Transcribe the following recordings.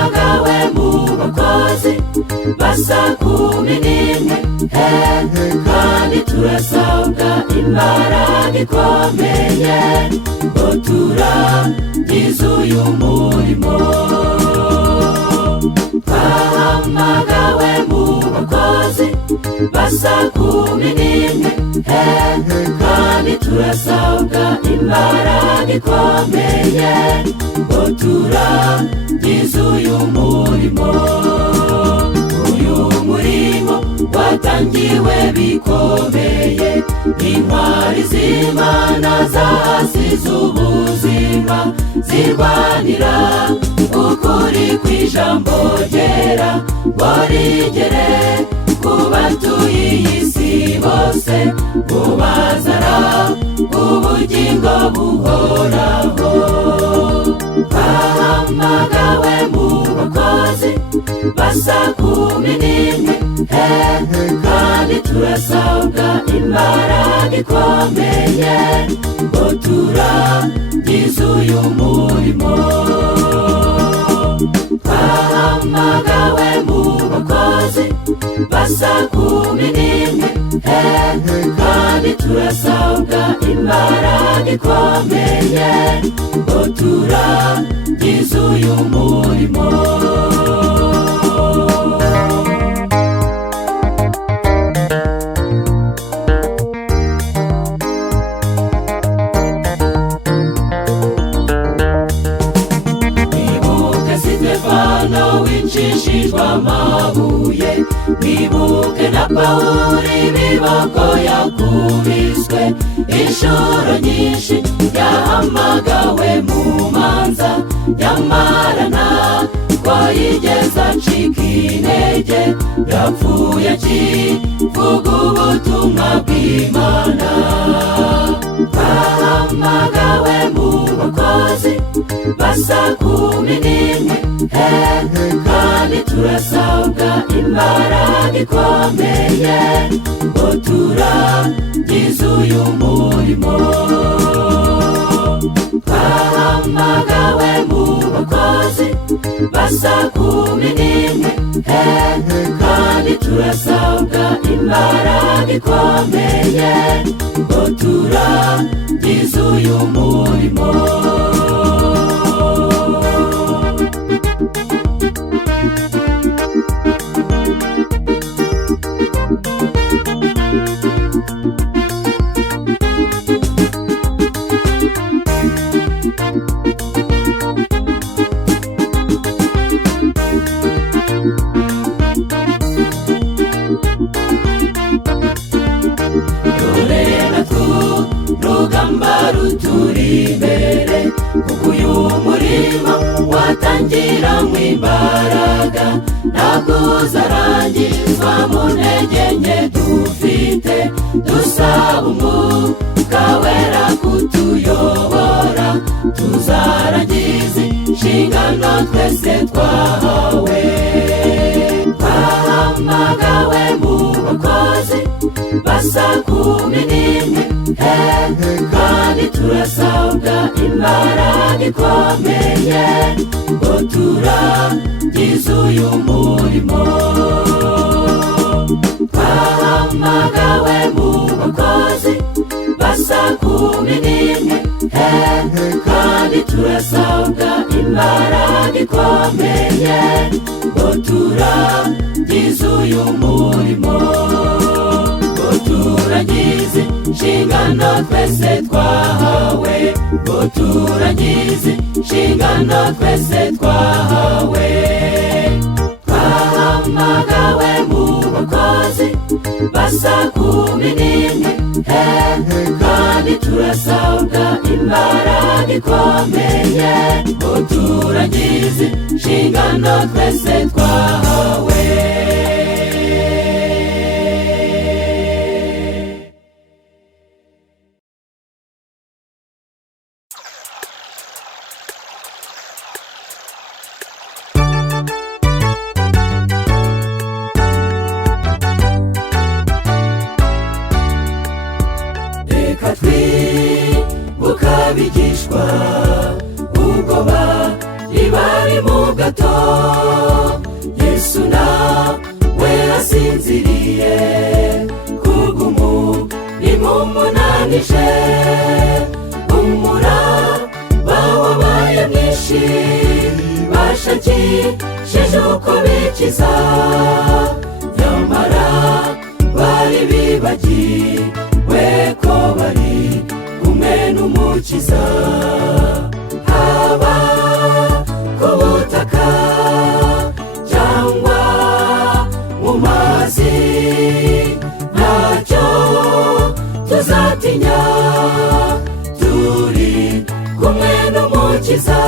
twahamagawe mu bakozi basa 11 kandi turasabwa imbaraga ikomeye ngo turangize uyu murimo. Twahamagawe mu bakozi basa 11 kandi turasabwa imbaraga ikomeye ngo turangize uyu murimo. Uyu murimo watangiwe bikomeye, intwari z'Imana zasize ubuzima zirwanira ukuri kw'ijambo ryera ngo rigere ku batuye iyi si bose, ngo bazara ubugingo buhoraho. Twahamagawe mu bakozi basa 11 kandi turasabwa imbaraga ikomeye ngo turangize uyu murimo. Twahamagawe mu bakozi basa 11 kandi turasabwa imbaraga ikomeye ngo turangize uyu murimo. Winjishijwe amabuye, mwibuke na Pawuli ibiboko yakubiswe inshuro nyinshi, yahamagawe mu manza yamarana ko yigeze acika intege, yapfuye akivuga ubutumwa bw'Imana. Twahamagawe mu bakozi basa 11 kandi turasabwa imbaraga ikomeye ngo turangize uyu murimo. Twahamagawe mu bakozi basa 11 kandi turasabwa imbaraga ikomeye ngo turangize uyu murimo. Rugamba ruturi imbere, kuko uyu murimo watangira mw'imbaraga, ntabwo uzarangizwa mu ntege nke dufite. Dusaba umwuka wera kutuyobora, tuzarangiza inshingano twese twahawe. Twahamagawe mu bakozi basa 11 kandi turasabwa imbaraga ikomeye ngo turangize uyu murimo. Twahamagawe mu bakozi basa 11 kandi turasabwa imbaraga ikomeye ngo turangize uyu murimo. Turangize inshingano twese twahawe, ngo turangize inshingano twese twahawe. Twahamagawe mu bakozi basa 11 kandi turasabwa imbaraga ikomeye ngo turangize inshingano twese twahawe. Reka twibuke abigishwa ubwo ribari mu gato. Yesu nawe asinziriye kubw'umurimo umunanije, umuraba wabaye mwinshi, bashakishije uko bikiza, nyamara bari bibagiwe ko bari kumwe n'umukiza. Haba ku butaka cyangwa mu mazi, ntacyo tuzatinya, turi kumwe n'umukiza.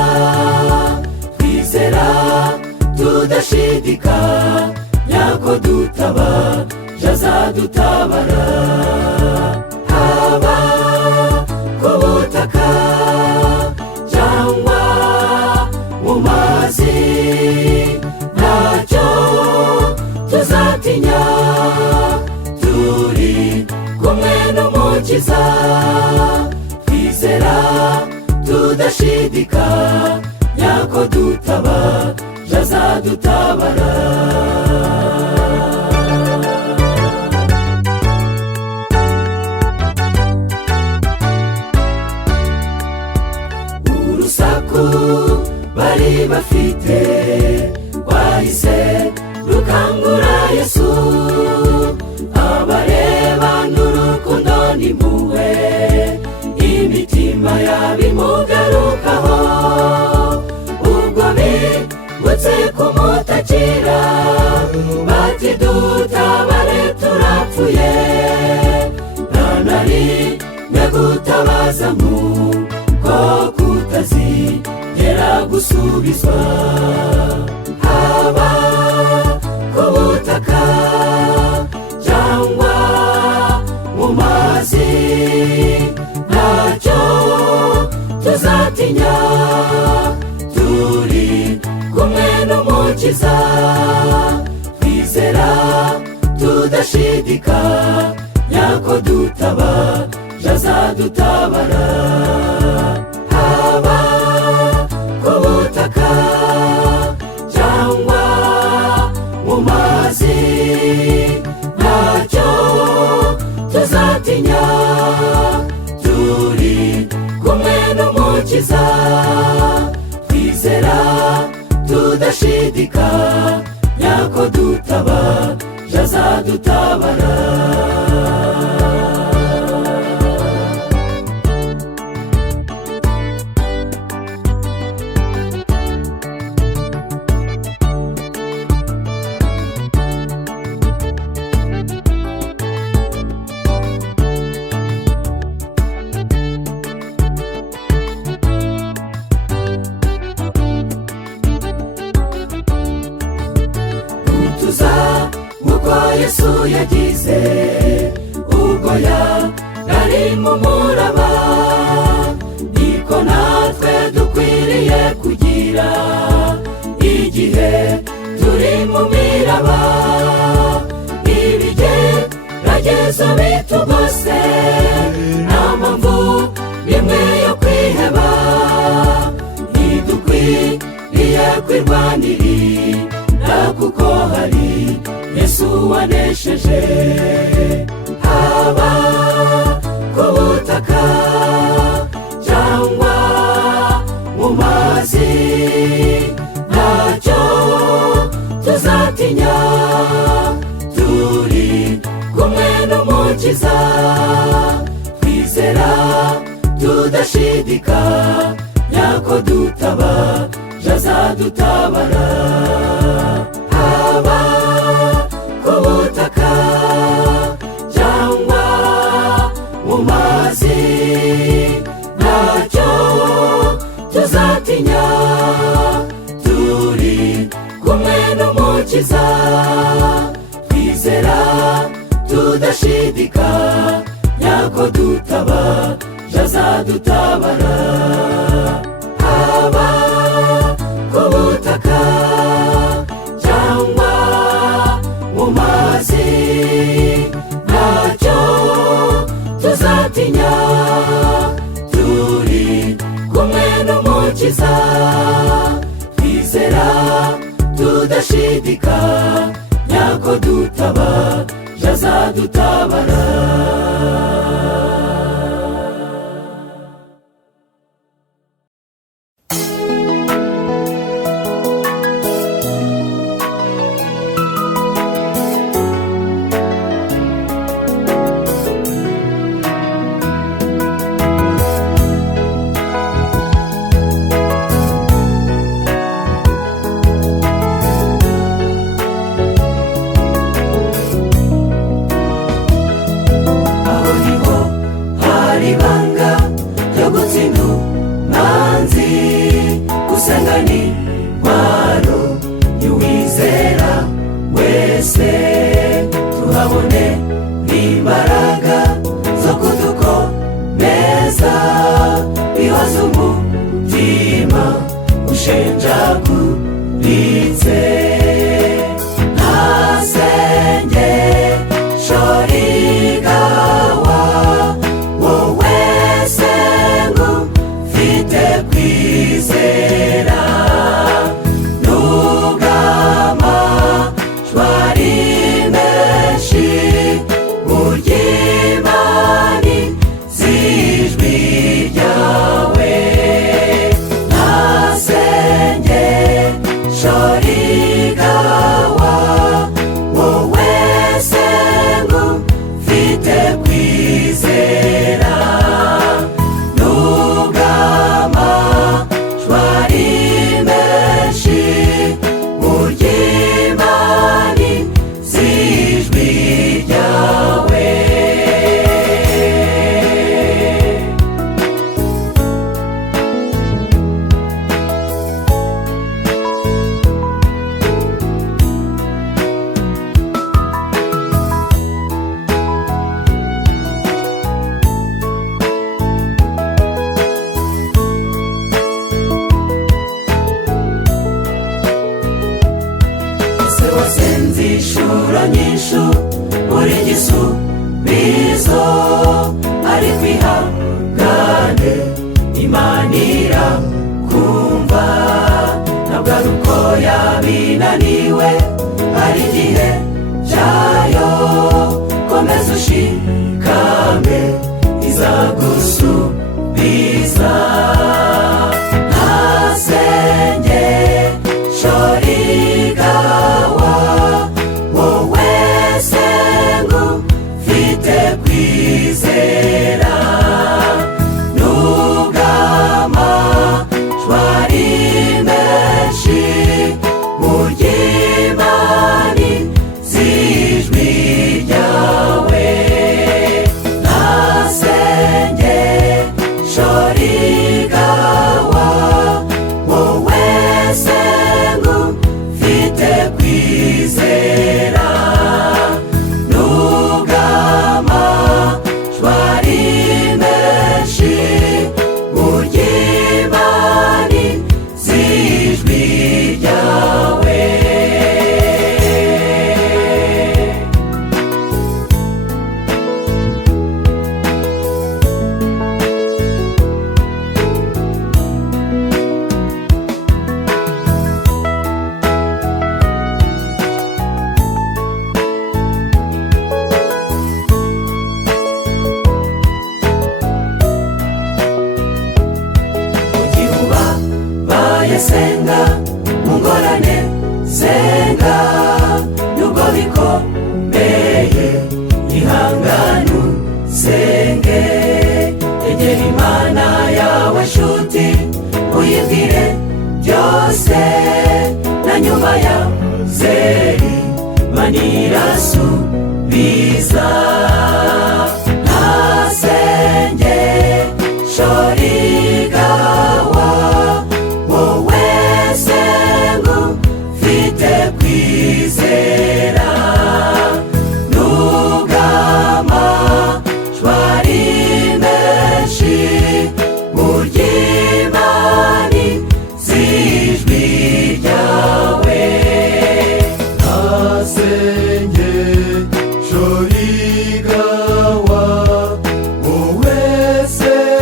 Twizera tudashidikanya ko dutabaje azadutabara. Haba ku butaka cyangwa mu mazi, ntacyo tuzatinya, turi kumwe n'umukiza. Twizera tudashidikanya ko dutabaje azadutabara. Urusaku bari bafite wahise rukangura Yesu, abareba n'urukundo n'impuhwe, imitima yabo imugarukaho. Ubwo bibutse kumutakira, bati dutabare turapfuye, nta na rimwe gutabaza nk'uko kutazigera gusubizwa. Haba ku butaka cyangwa mu mazi, ntacyo tuzatinya, turi kumwe n'umukiza. Twizera tudashidikanya ko dutabaje azadutabara. Haba ku butaka cyangwa mu mazi, ntacyo tuzatinya, turi kumwe n'umukiza. Twizera tudashidikanya ko dutabaje azadutabara. Nk'uko Yesu yagize ubwo yari mu muraba, niko natwe dukwiriye kugira igihe turi mu miraba. Ibigeragezo bitugose, nta mpamvu n'imwe yo kwiheba, ntidukwiriye kwirwanirira kuko hari Yesu wanesheje. Haba ku butaka cyangwa mu mazi, ntacyo tuzatinya, turi kumwe n'umukiza. Twizera tudashidikanya ko dutabaje azadutabara. Haba ku butaka cyangwa mu mazi, ntacyo tuzatinya, turi kumwe n'umukiza. Twizera tudashidikanya ko dutabaje azadutabara. Haba ku butaka cyangwa mu mazi, ntacyo tuzatinya, turi kumwe n'umukiza. tudashidikanya ko dutabaje azadutabara. Shorigawa, Owesengu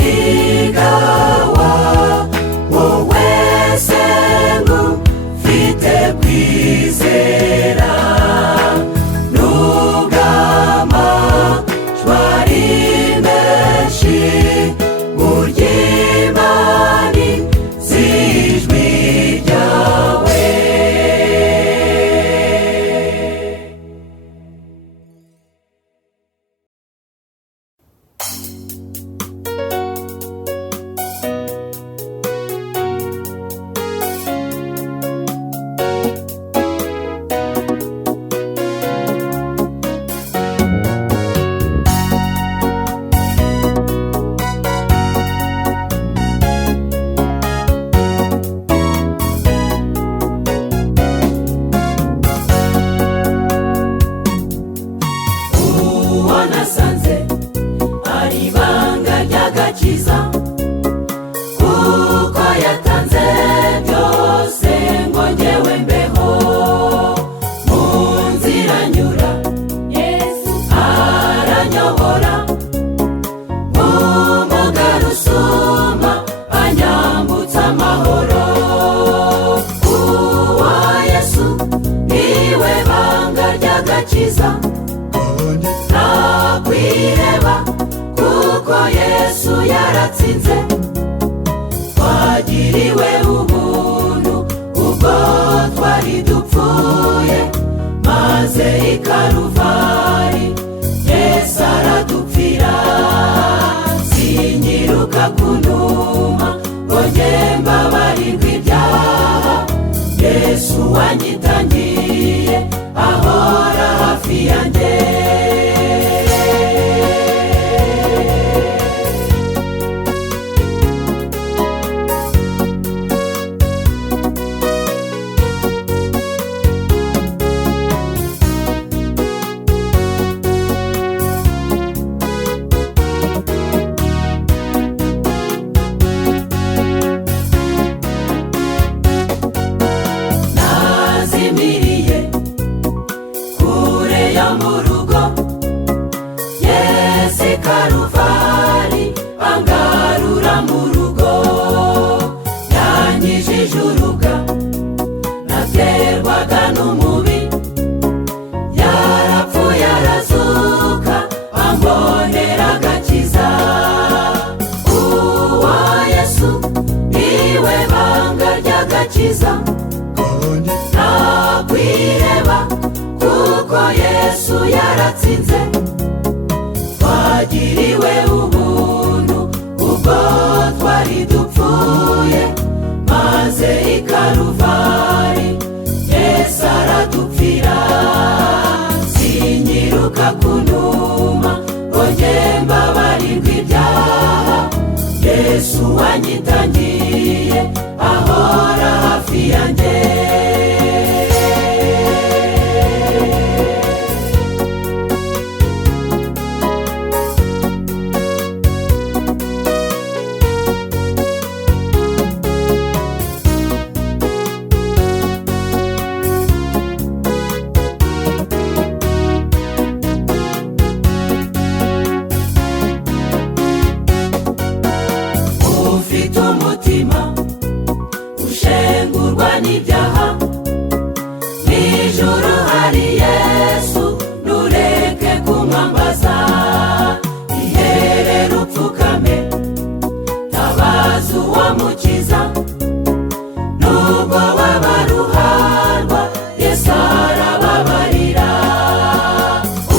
rigawa wowe sengu mfite kwizera nugama twari menshi uryimani zijwi ryawe nasanze ari ibanga ry'agakiza kuko yatanze byose ngo njyewe mbeho mu nzira nyura Yesu aranyobora mu mbuga rusuma anyambutsa amahoro uwa Yesu niwe banga ry'agakiza nakwiheba kuko Yesu yaratsinze twagiriwe ubuntu ubwo twari dupfuye maze i Karuvari Yesu aradupfira sinyiruka kunuma ngo njye mbabarirwe ibyaha Yesu wanyitangiye ahora hafi yanjye nazimiriye kure yo mu rugo Yesu i Karuvari angarura mu rugo yanyijije uruga naterwaga n'umubi yarapfuye arazuka ambonera agakiza uwa Yesu niwe banga ry'agakiza nakwiheba kuko Yesu yaratsinze twagiriwe ubuntu ubwo twari dupfuye maze i Karuvari Yesu aradupfira sinyiruka kunuma ngo njye mbabarirwe ibyaha Yesu wanyitangiye ahora hafi yanjye ufite umutima ushengurwa n'ibyaha nijoro hari Yesu nureke kumwambaza iherere upfukame tabaza uwo mukiza nubwo waba ruharwa Yesu arababarira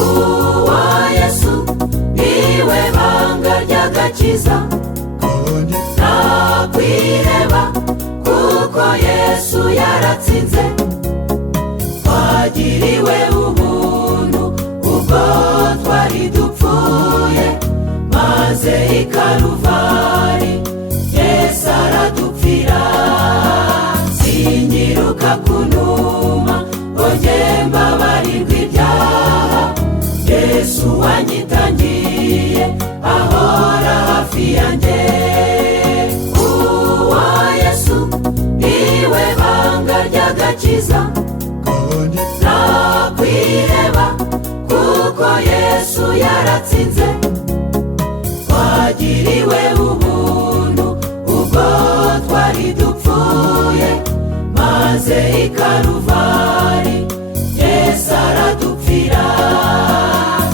uwa Yesu niwe banga ry'agakiza nakwiheba kuko Yesu yaratsinze twagiriwe ubuntu ubwo twari dupfuye maze i Karuvari Yesu aradupfira sinyiruka kunuma ngo njye mbabarirwe ibyaha Yesu wanyitangiye ahora hafi yanjye uwa Yesu niwe banga ry'agakiza nakwiheba kuko Yesu yaratsinze twagiriwe maze i Karuvari Yesu aradupfira.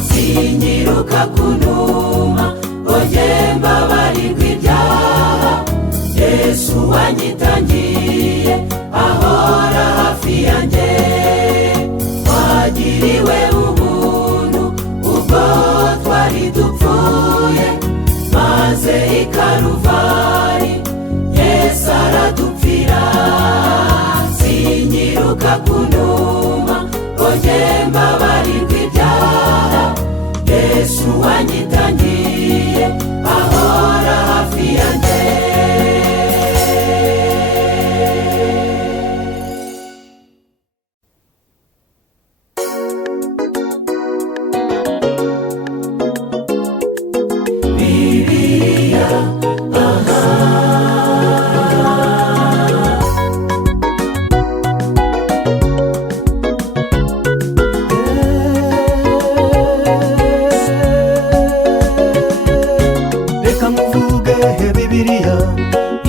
Sinyiruka kunuma ngo njye mbabarirwe ibyaha, Yesu wanyitangiye ahora hafi yanjye. Twagiriwe ubuntu ubwo twari dupfuye, maze i Karuvari Yesu aradupfira. Sinyiruka kunuma ngo njye mbabarirwe ibyaha, Yesu wanyitangiye ahora hafi yanjye.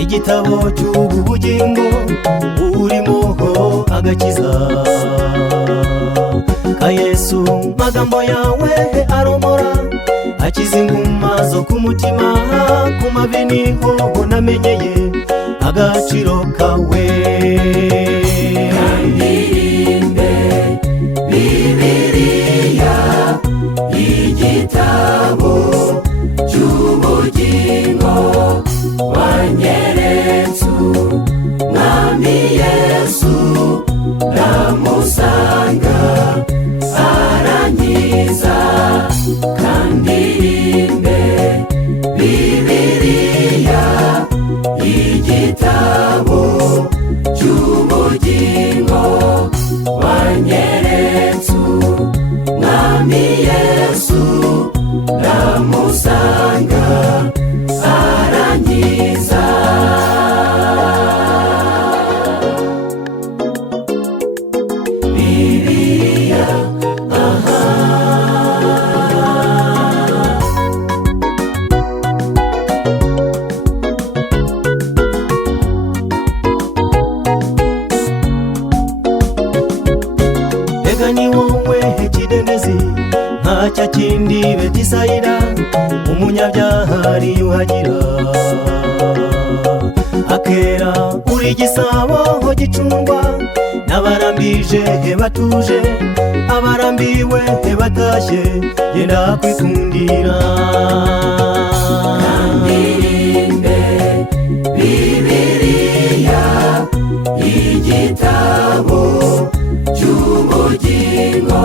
Igitabo cy'ubugingo urimo agakiza ka Yesu, magambo yawe aromora akiza inguma zo ku mutima. Ku mavi niho namenyeye agaciro kawe. Kandirimbe Bibiliya, igitabo cy'ubugingo wanyeretse Mwami Yesu, ndamusanga arankiza. Kandirimbe Bibiliya, igitabo cy'ubugingo wanyeretse Mwami Yesu, ndamusanga arankiza. Bibiliya, Ega ni wowe kidendezi nta cya kindi Betisayida, umunyabyaha ariyuhagira akera. Uri igisabo gicungwa n'abarambije batuje, abarambiwe batashye yenda kwikundira. Kandirimbe Bibiliya, igitabo cy'ubugingo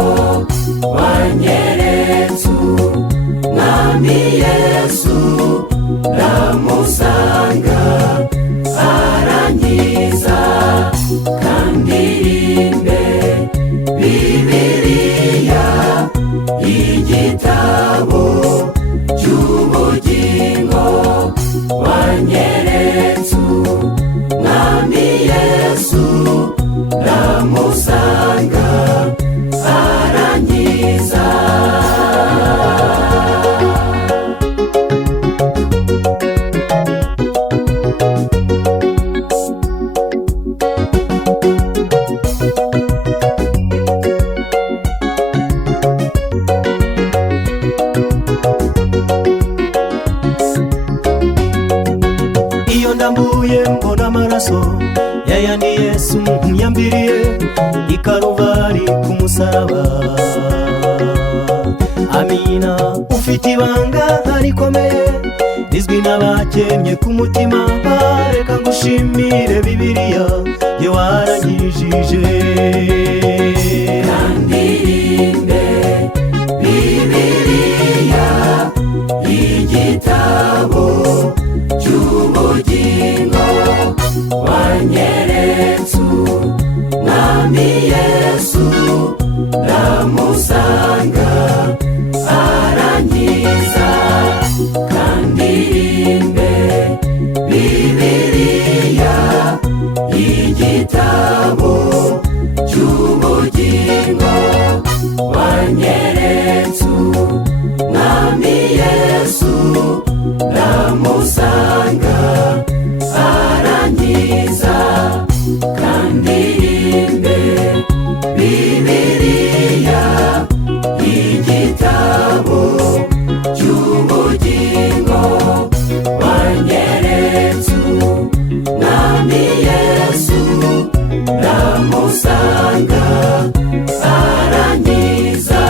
wanyeretse Mwami Yesu, ndamusanga arankiza. Kandirimbe Bibiliya, igitabo cy'ubugingo wanyeretse Mwami Yesu, ndamusanga arankiza. Iyo ndambuye mbona amaraso yayandi Yesu yambiriye i Karuvari ku musaraba. Amina, ufite ibanga rikomeye rizwi n'abakennye ku mutima. Reka ngushimire Bibiliya, ye waranyijije. Kandirimbe Bibiliya, igitabo cy'ubugingo wanyeretse Mwami Yesu, ndamusanga arankiza. Kandirimbe Bibiliya, igitabo cy'ubugingo ikimenyetso, mwami Yesu ndamusanga arankiza.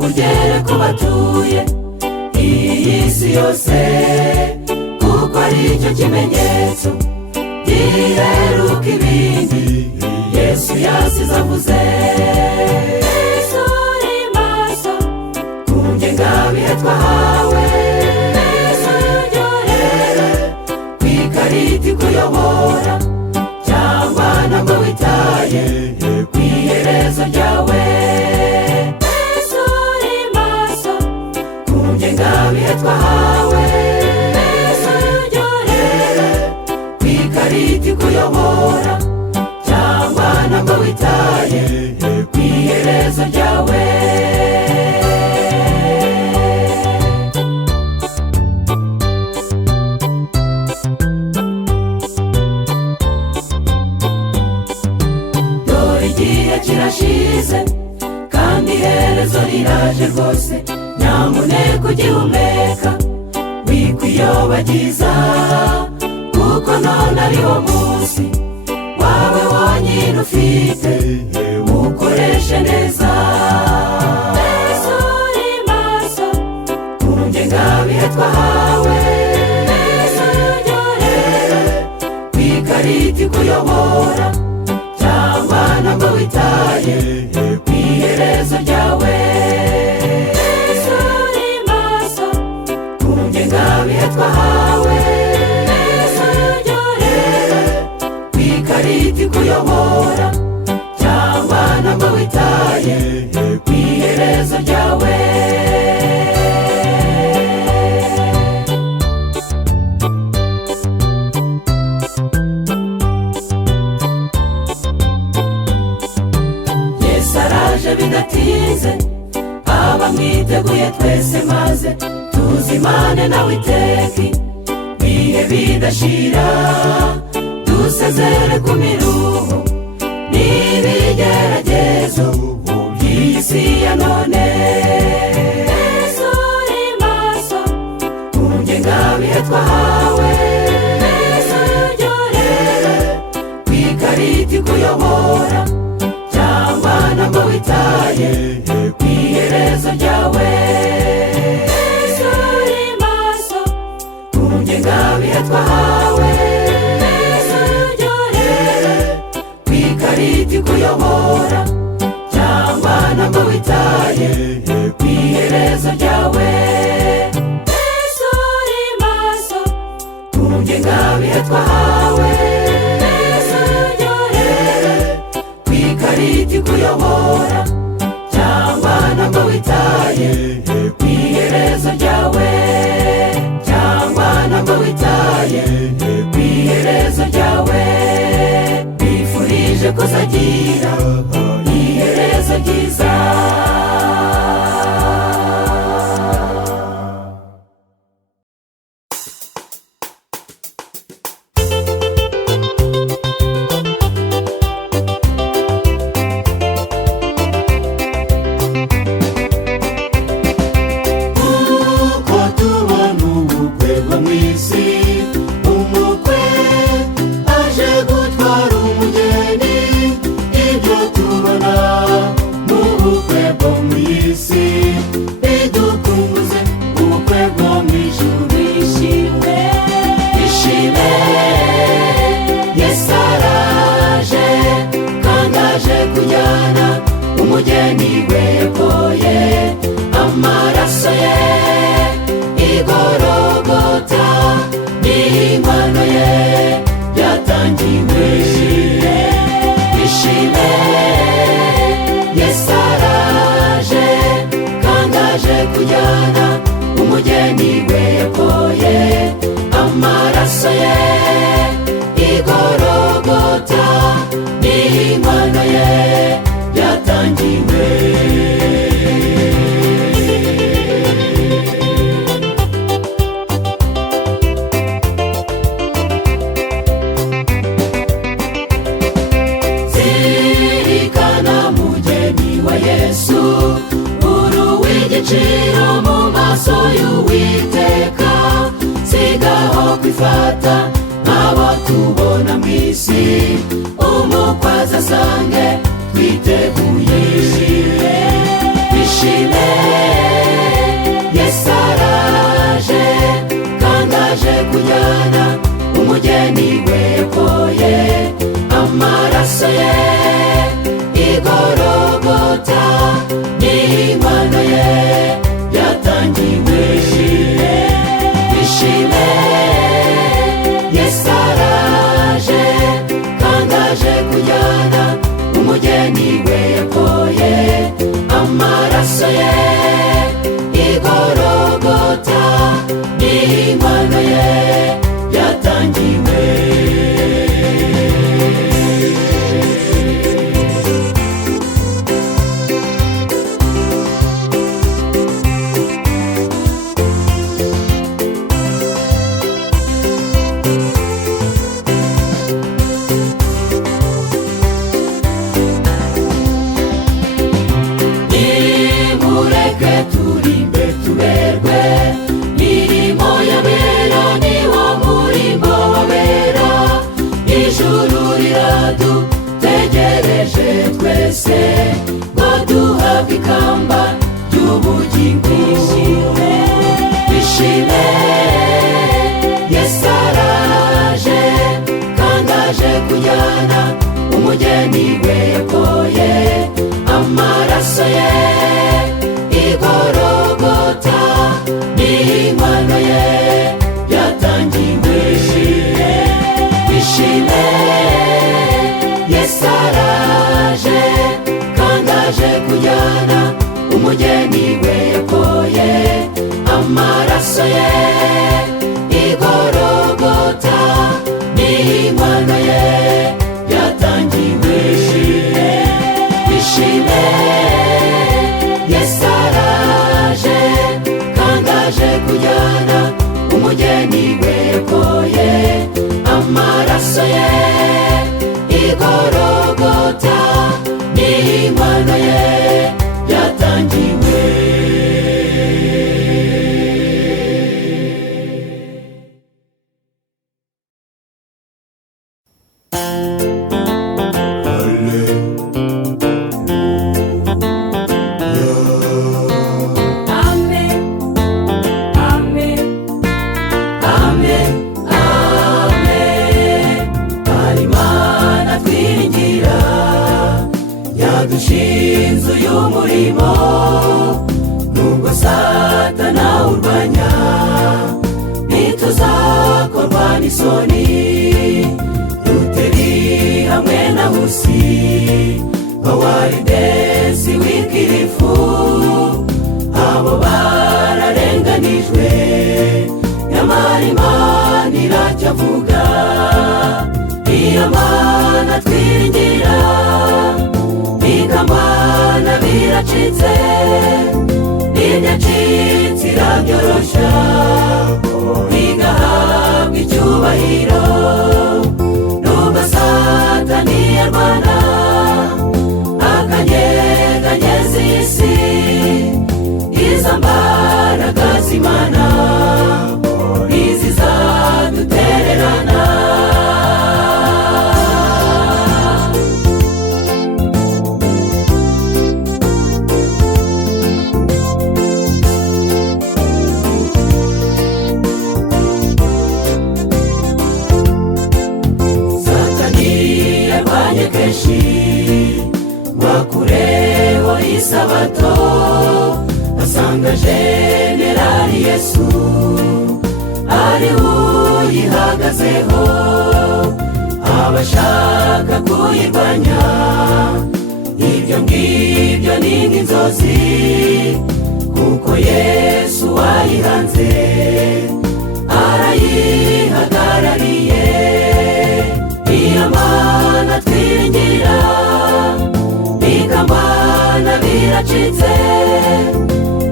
bugere ku batuye iyi si yose, kuko ari cyo kimenyetso giheruka ibindi Yesu yasize avuze. Yesu iherezo ryawe. Dore igihe kirashize kandi iherezo riraje rwose, nyamuneka ugihumeka wikwiyobagiza, kuko none ari wo munsi wawe wonyine ufite, ukoreshe neza. Yesu uri maso ku ngengabihe twahawe, Yesu uryohera kwikarita ikuyobora, cyangwa ntabwo witaye ku iherezo ryawe. Yesu uri maso ku ngengabihe twahawe, Yesu uryohera kwikarita ikuyobora, cyangwa ntabwo witaye ku iherezo ryawe. Yesu araje bidatinze, abamwiteguye twese maze tuzimane nawe iteka, ibihe bidashira dusezere ku miruho n'ibigeragezo by'iyi si ya none. Yesu uri maso ku ngengabihe twahawe, Yesu uryohera kwikarita ikuyobora, cyangwa ntabwo witaye ku iherezo ryawe. Yesu uri maso ku ngengabihe twahawe, Yesu uryohera kwikarita ikuyobora, cyangwa ntabwo witaye ku iherezo ryawe. Yesu uri maso ku ngengabihe twahawe, Yesu uryohera kwikarita ikuyobora, cyangwa ntabwo witaye ku iherezo ryawe, cyangwa ntabwo witaye ku iherezo ryawe. Bifurije kuzagira iherezo ryiza. uko tubona ubukwe bwo mu isi, umukwe aje gutwara umugeni, ibyo tubona mu bukwe bwo mu isi bidukunguze ubukwe bwo mu ijuru. Ishimwe, ishime, Yesu araje kandi aje kujyana umugeni we yakoye amaraso ye igorogota, n'inkwano ye yatangiwe. Ishime, Yesu araje kandi aje kujyana umugeni we yakoye amaraso ye igorogota, n'inkwano ye yatangiwe. Zirikana mugeni wa Yesu, uri uw'igiciro mu maso y'Uwiteka, sigaho kwifata nk'abo tubona mu isi, umukwe azasange twiteguye. Ishime, Yesu araje kandi aje kujyana umugeni we yakoye amaraso ye igorogota, n'inkwano ye yatangiwe. Ishime, Yesu araje kandi aje kujyana umugeni we yakoye amaraso ye igorogota, n'inkwano ye yatangiwe. mureke turimbe tuberwe mirimo y'abera niwo murimo w'abera ijuru riradutegereje twese ngo duhabwe ikamba ry'ubugingo bishime Yesu araje kandi aje kujyana umugeni we yakoye amaraso ye igorogota n'inkwano ye yatangiwe bishime Yesu araje kandi aje kujyana umugeni we yakoye amaraso ye igorogota n'inkwano ye yatangiwe bishime Yesu araje kandi aje kujyana umugeni we yakoye amaraso ye igorogota n'inkwano ye yatangiwe dushinze uyu murimo nubwo Satani awurwanya ntituzakorwa n'isoni Ruteri hamwe na Husi Bawaridesi w'Ikirifu abo bararenganijwe nyamara Imana iracyavuga iyo Mana twiringira Ikamana biracitse n'ibyacitse irabyorosha igahabwa icyubahiro nubwo Satani yarwana akanyeganyeza isi izo mbaraga z'Imana ntizizadutererana kenshi wakureho isabato asanga Generali Yesu ari uyihagazeho abashaka kuyirwanya ibyo ngibyo ni nk'inzozi kuko Yesu wayihanze arayihagarariye iyo Mana twiringira ikamana biracitse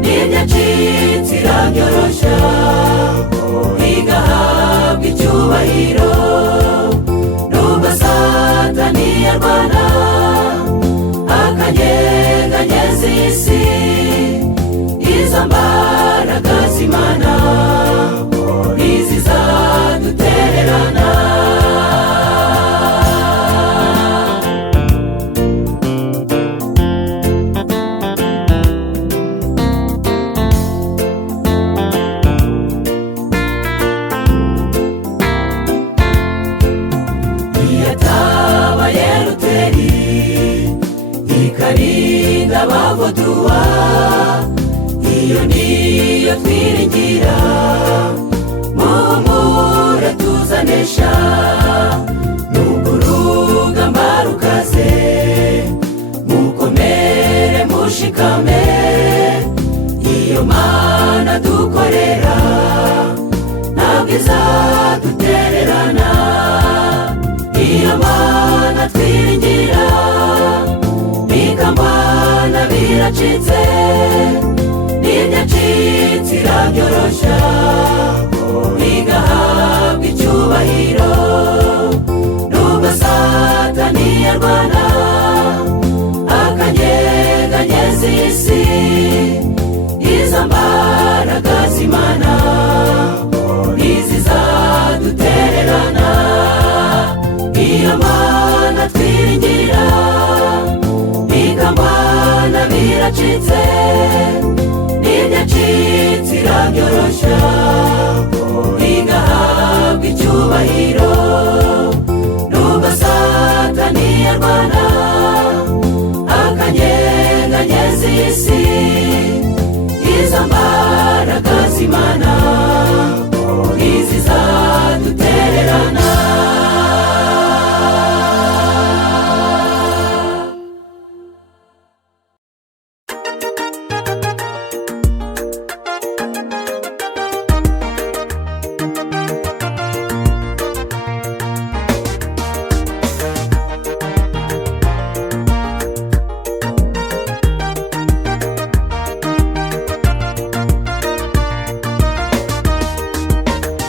n'ibyacitse irabyorosha igahabwa icyubahiro nubwo Satani yarwana akanyeganyeza isi izo mbaraga z'Imana ntizizadutererana ikarinda abavuduwa iyo niyo twiringira muhumure tuzanesha nubwo urugamba rukaze mukomere mushikame iyo Mana dukorera ntabwo izadutererana iyo Mana twiringira ikamana biracitse n'ibyacitse irabyorosha igahabwa icyubahiro nubwo Satani yarwana akanyeganyeza isi ryavunitse n'iryacitse irabyoroshya rigahabwa icyubahiro. Nubwo Satani yarwana akanyeganyeza isi, izo mbaraga z'Imana ntizizadutererana.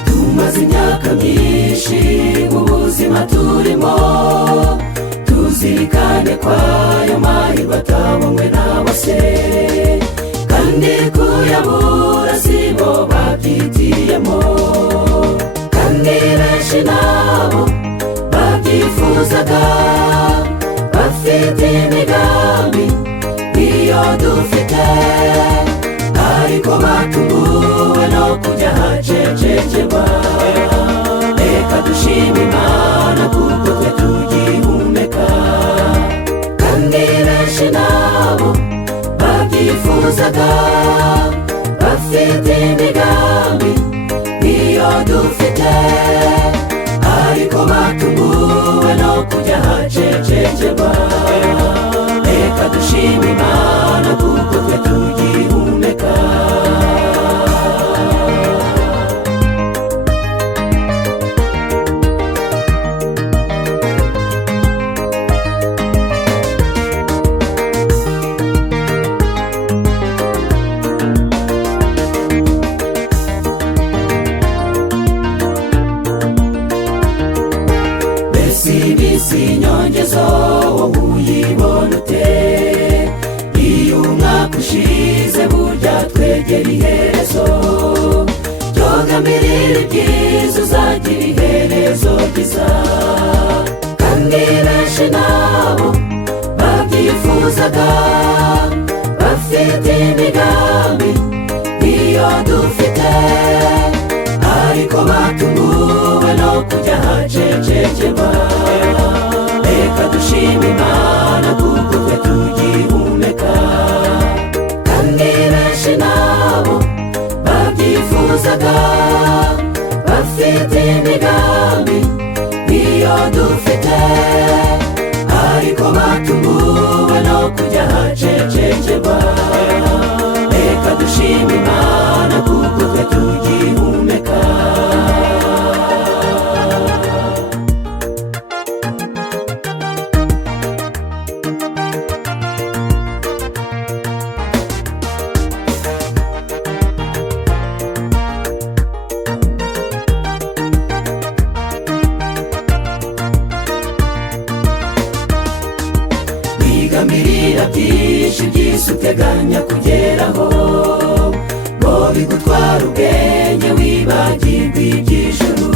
Tumaze imyaka myinshi mu buzima turimo, tuzirikane ko ayo mahirwe atabonywe na bose, kandi kuyabura si bo babyitiyemo, kandi benshi nabo babyifuzaga, bafite imigambi nk'iyo dufite, ariko batunguwe no kujya hacecekerwa. Reka dushime Imana kuko twe tugihumeka, kandi benshi nabo babyifuzaga, bafite imigambi nk'iyo dufite, ariko batunguwe no kujya hacecekerwa. Reka dushime Imana kuko twe tugihumeka. Iminsi nyongezo wowe uyibona ute? Iyo umwaka ushize burya twegera iherezo, ryogamirira ibyiza uzagira iherezo ryiza, kandi benshi nabo babyifuzaga, bafite imigambi nk'iyo dufite, ariko batunguwe no kujya hacecekerwa. Reka dushime Imana kuko twe tugihumeka, kandi benshi nabo babyifuzaga, bafite imigambi nk'iyo dufite, ariko batunguwe no kujya hacecekerwa. Reka dushime Imana kuko twe tugihumeka. Wigamirira byinshi by'isi uteganya kugeraho, ngo bigutwara ubwenge wibagirwe iby'ijuru,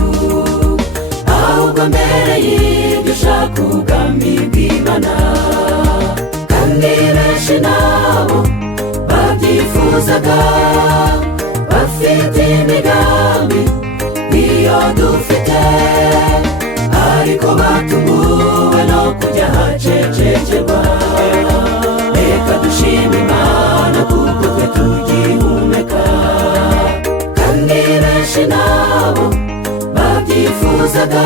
ahubwo mbere y'ibyo ushaka ubwami bw'Imana. Kandi benshi nabo babyifuzaga, bafite imigambi nk'iyo dufite, ariko batunguwe no kujya hacecekerwa. Reka dushime Imana kuko twe tugihumeka, kandi benshi nabo babyifuzaga,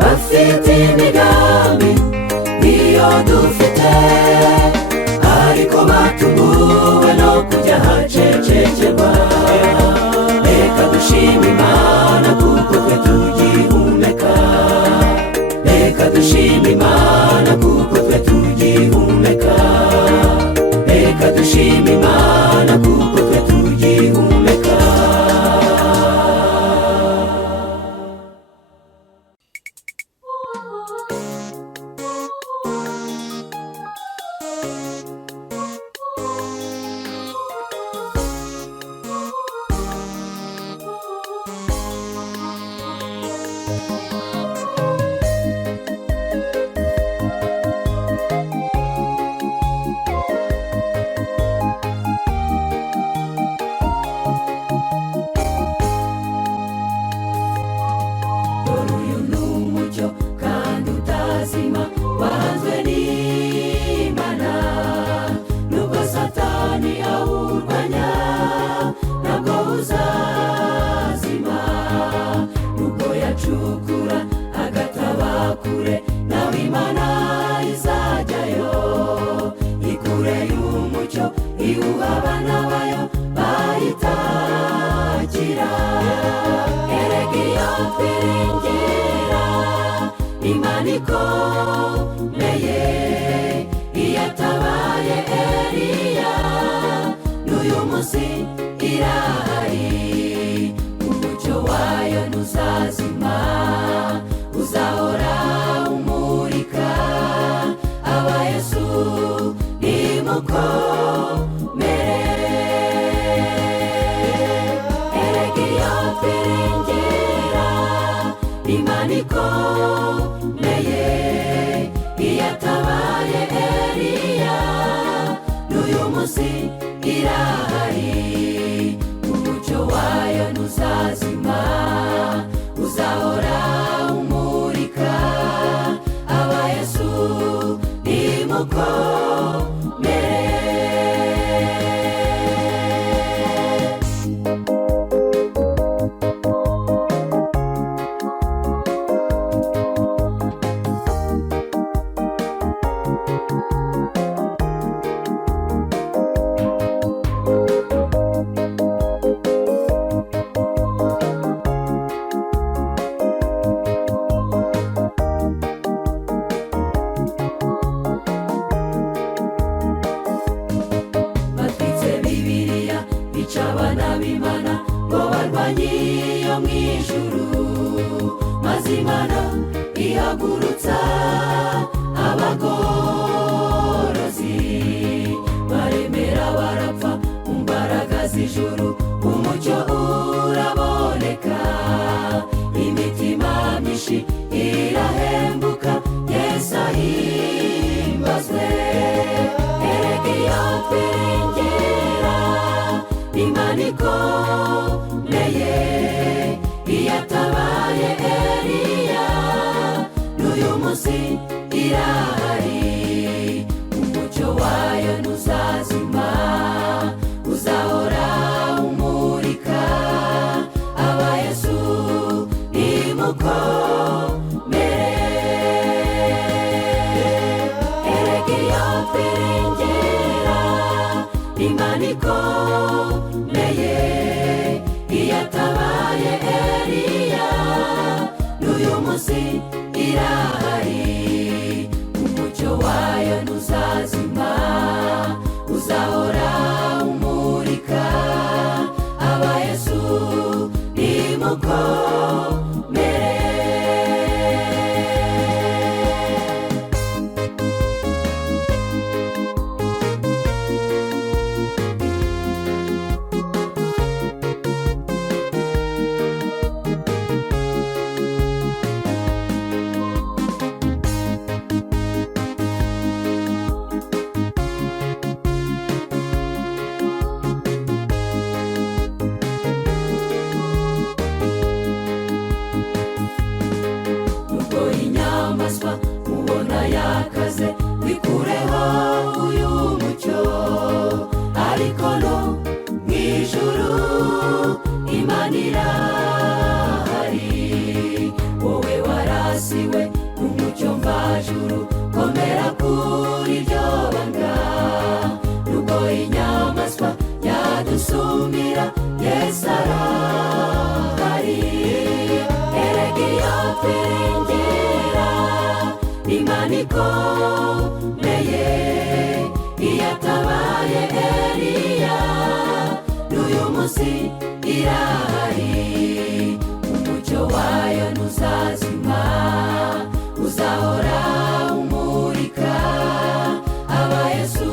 bafite imigambi nk'iyo dufite, ariko batunguwe no kujya hacecekerwa. Reka dushime Imana kuko twe tugihumeka, reka dushime Imana kuko twe tugihumeka, reka dushime Imana kuko twe tugihumeka. satani awurwanya ntabwo uzazima, nubwo yacukura agataba kure nawe Imana izajyayo, ikure y'umucyo iwuha abana bayo bayitakira. Erega iyo twiringira Imana ikomeye, iyatabaye Eliya n'uyu munsi irahari, umucyo wayo ntuzazima, uzahora umurika. aba Yesu nimukomere. Erega iyo twiringira Imana ikomeye, iyatabaye Eliya n'uyu munsi irahari, umucyo wayo ntuzazima, uzahora umurika. aba Yesu nimukomere. Abana b'Imana ngo barwanye iyo mu ijuru, maze Imana ihagurutsa abagorozi, baremera barapfa mu mbaraga z'ijuru, umucyo uraboneka, imitima myinshi irahembuka, Yesu ahimbazwe. Erega iyo twiringira Imana ikomeye, iyatabaye Eliya n'uyu munsi irahari, umucyo wayo ntuzazima, uzahora umurika. aba Yesu nimukomere. Erega iyo twiringira Imana ikomeye, iyatabaye Eliya n'uyu munsi irahari, umucyo wayo ntuzazima, uzahora umurika. aba Yesu nimukomere. Inyamaswa mubona yakaze, wikureho uyu mucyo, ariko no mu ijuru Imana irahari. Wowe warasiwe n'umucyo mvajuru, komera kuri iryo banga, nubwo inyamaswa yadusumira, Yesu arahari. Erega iyo twiringira Imana ikomeye, iyatabaye Eliya n'uyu munsi irahari, umucyo wayo ntuzazima, uzahora umurika. aba Yesu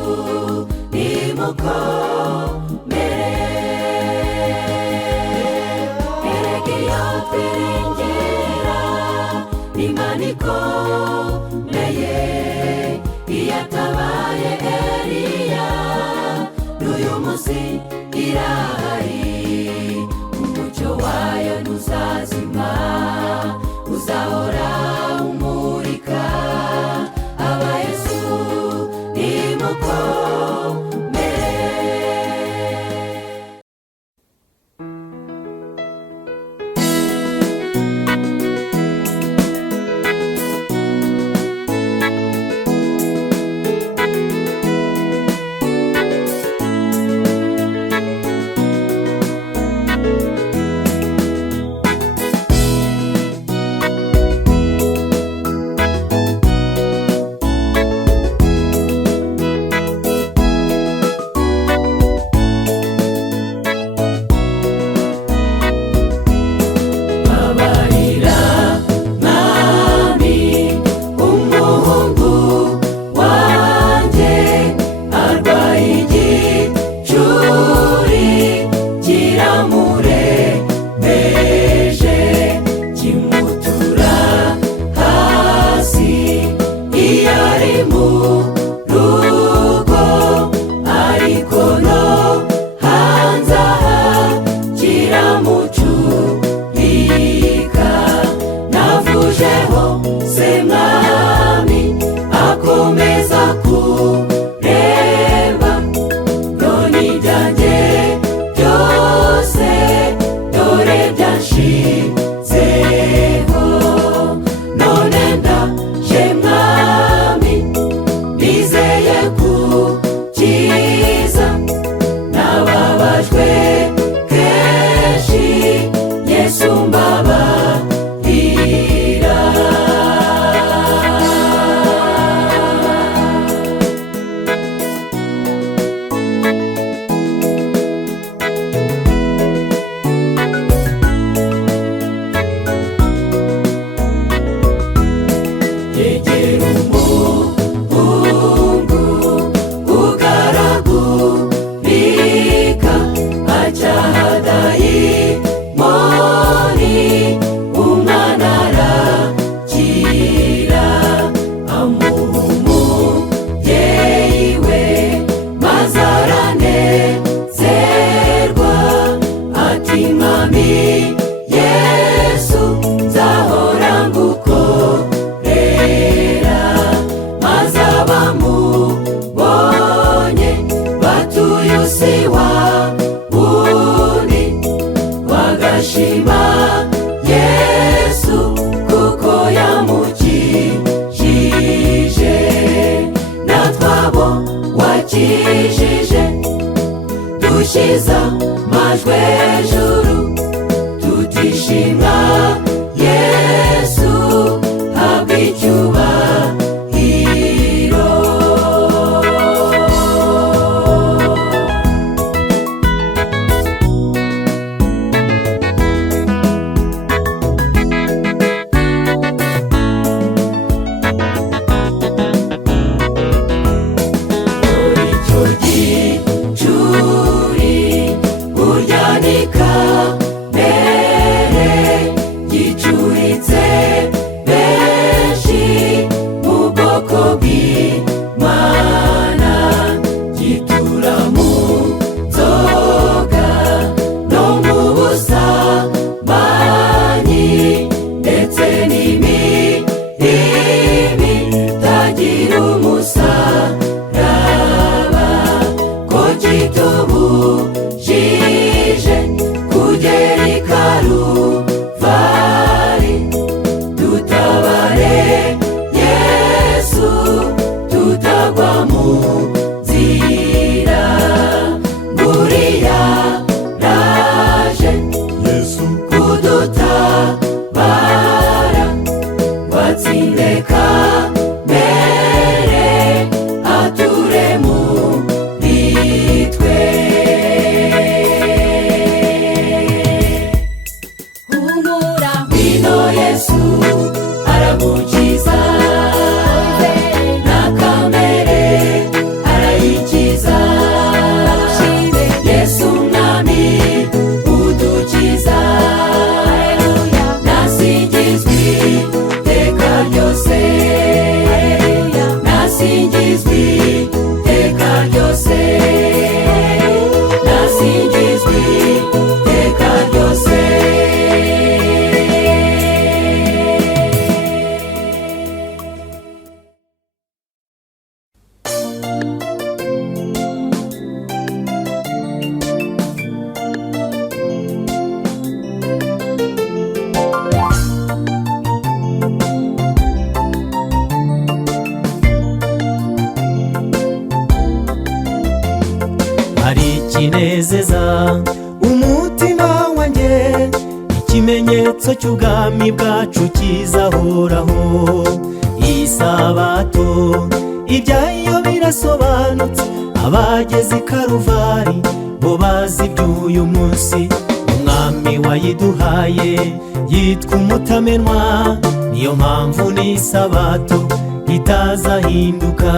nimukomere. Erega iyo twiringira Imana ikomeye, iyatabaye Eliya n'uyu munsi irahari, umucyo wayo ntuzazima, uzahora umurika. aba Yesu nimukomere. twishyize amajwi hejuru tutishima Yesu habwa icyubahiro. Muri icyo gicuri burya ni kamere gicuritse benshi mu bwoko bw'Imana, gitura mu nzoga no mu busambanyi ndetse n'imirimo itagira umusaraba, ko kitubujije kugera i Karuvari. Dutabare Yesu tutagwa mu nzira, nguriya raje Yesu kudutabara, watsinde kamere ature muri twe. Humura ngwino Yesu aragukiza, na kamere arayikiza. Yesu mwami udukiza, nasingizwe iteka ryose, nasingizwe iteka ryose, nasingizwe iteka ryose. hari ikinezeza umutima wanjye, ikimenyetso cy'ubwami bwacu kizahoraho. Isabato ibyayo birasobanutse, abageze i Karuvari bo bazi iby'uyu munsi. Umwami wayiduhaye yitwa umutamenwa, niyo mpamvu n'isabato itazahinduka.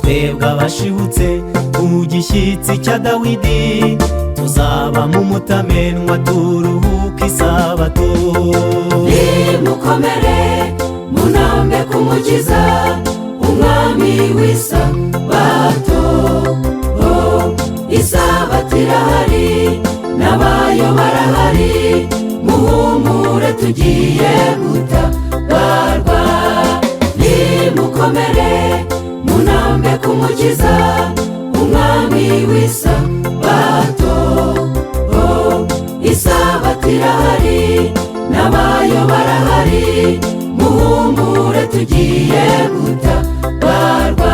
Twebwe abashibutse ku gishyitsi cya Dawidi, tuzaba mu mutamenwa turuhuka isabato. Nimukomere munambe kumukiza umwami w'isabato. Isabato irahari n'abayo barahari, muhumure tugiye gutabarwa. Nimukomere munambe kumukiza umwami w'isabato. Isabato irahari n'abayo barahari, muhumure tugiye gutabarwa.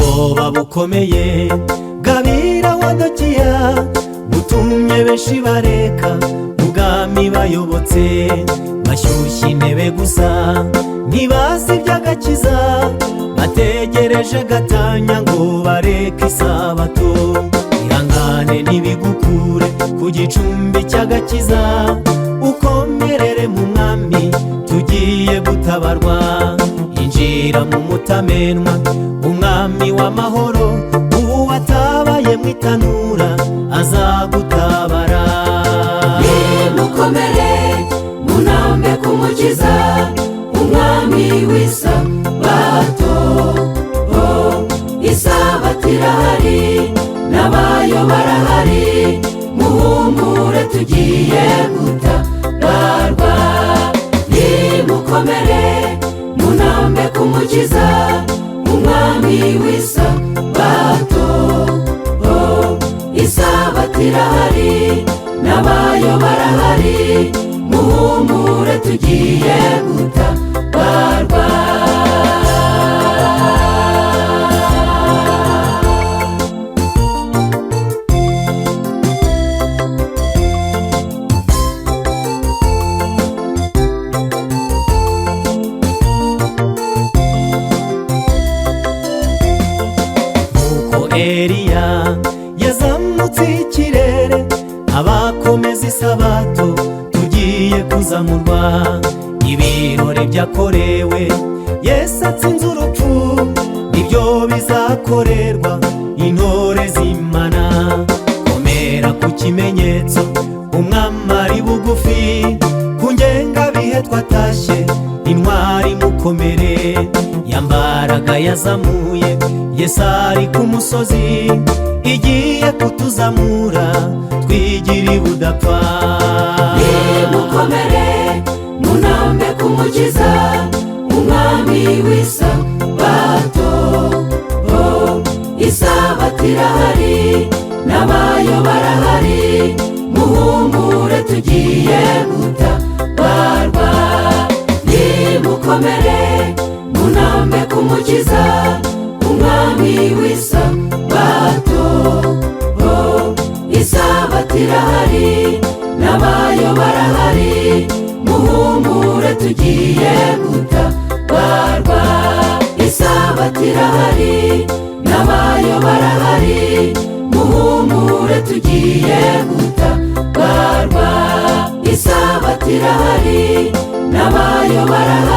Ubwoba bukomeye bw'abira wadokiya butumye benshi bareka ubwami bayobotse. Bashyushya intebe gusa ntibazi iby'agakiza, bategereje gatanya ngo bareke isabato. Ihangane ntibigukure ku gicumbi cy'agakiza, ukomerere mu mwami tugiye gutabarwa. Injira mu mutamenwa umwami w'amahoro, uwatabaye mu itanura azagutabara. Nimukomere munambe kumukiza umwami w'isabato. Isabato irahari n'abayo barahari, muhumure tugiye gutabarwa. Nimukomere munambe kumukiza umwami umwami w'isabato. Isabato irahari n'abayo barahari, muhumure tugiye gutabarwa. Eliya yazamutse ikirere, abakomeza isabato tugiye kuzamurwa. Ibirori byakorewe Yesu atsinze urupfu, nibyo bizakorerwa intore z'Imana. Komera ku kimenyetso, umwami ari bugufi, ku ngengabihe twatashye intwari mukomere. Yambaraga yazamuye Yesu ari ku musozi, igiye kutuzamura twigira ibudapfa. Nimukomere munambe kumukiza, umwami w'isabato. Isabato irahari n'abayo barahari, muhumure tugiye gutabarwa. Nimukomere munambe kumukiza, umwami w'isabato. Isabato irahari n'abayo barahari, muhumure tugiye gutabarwa. Isabato irahari n'abayo barahari, muhumure tugiye gutabarwa. Isabato irahari n'abayo barahari.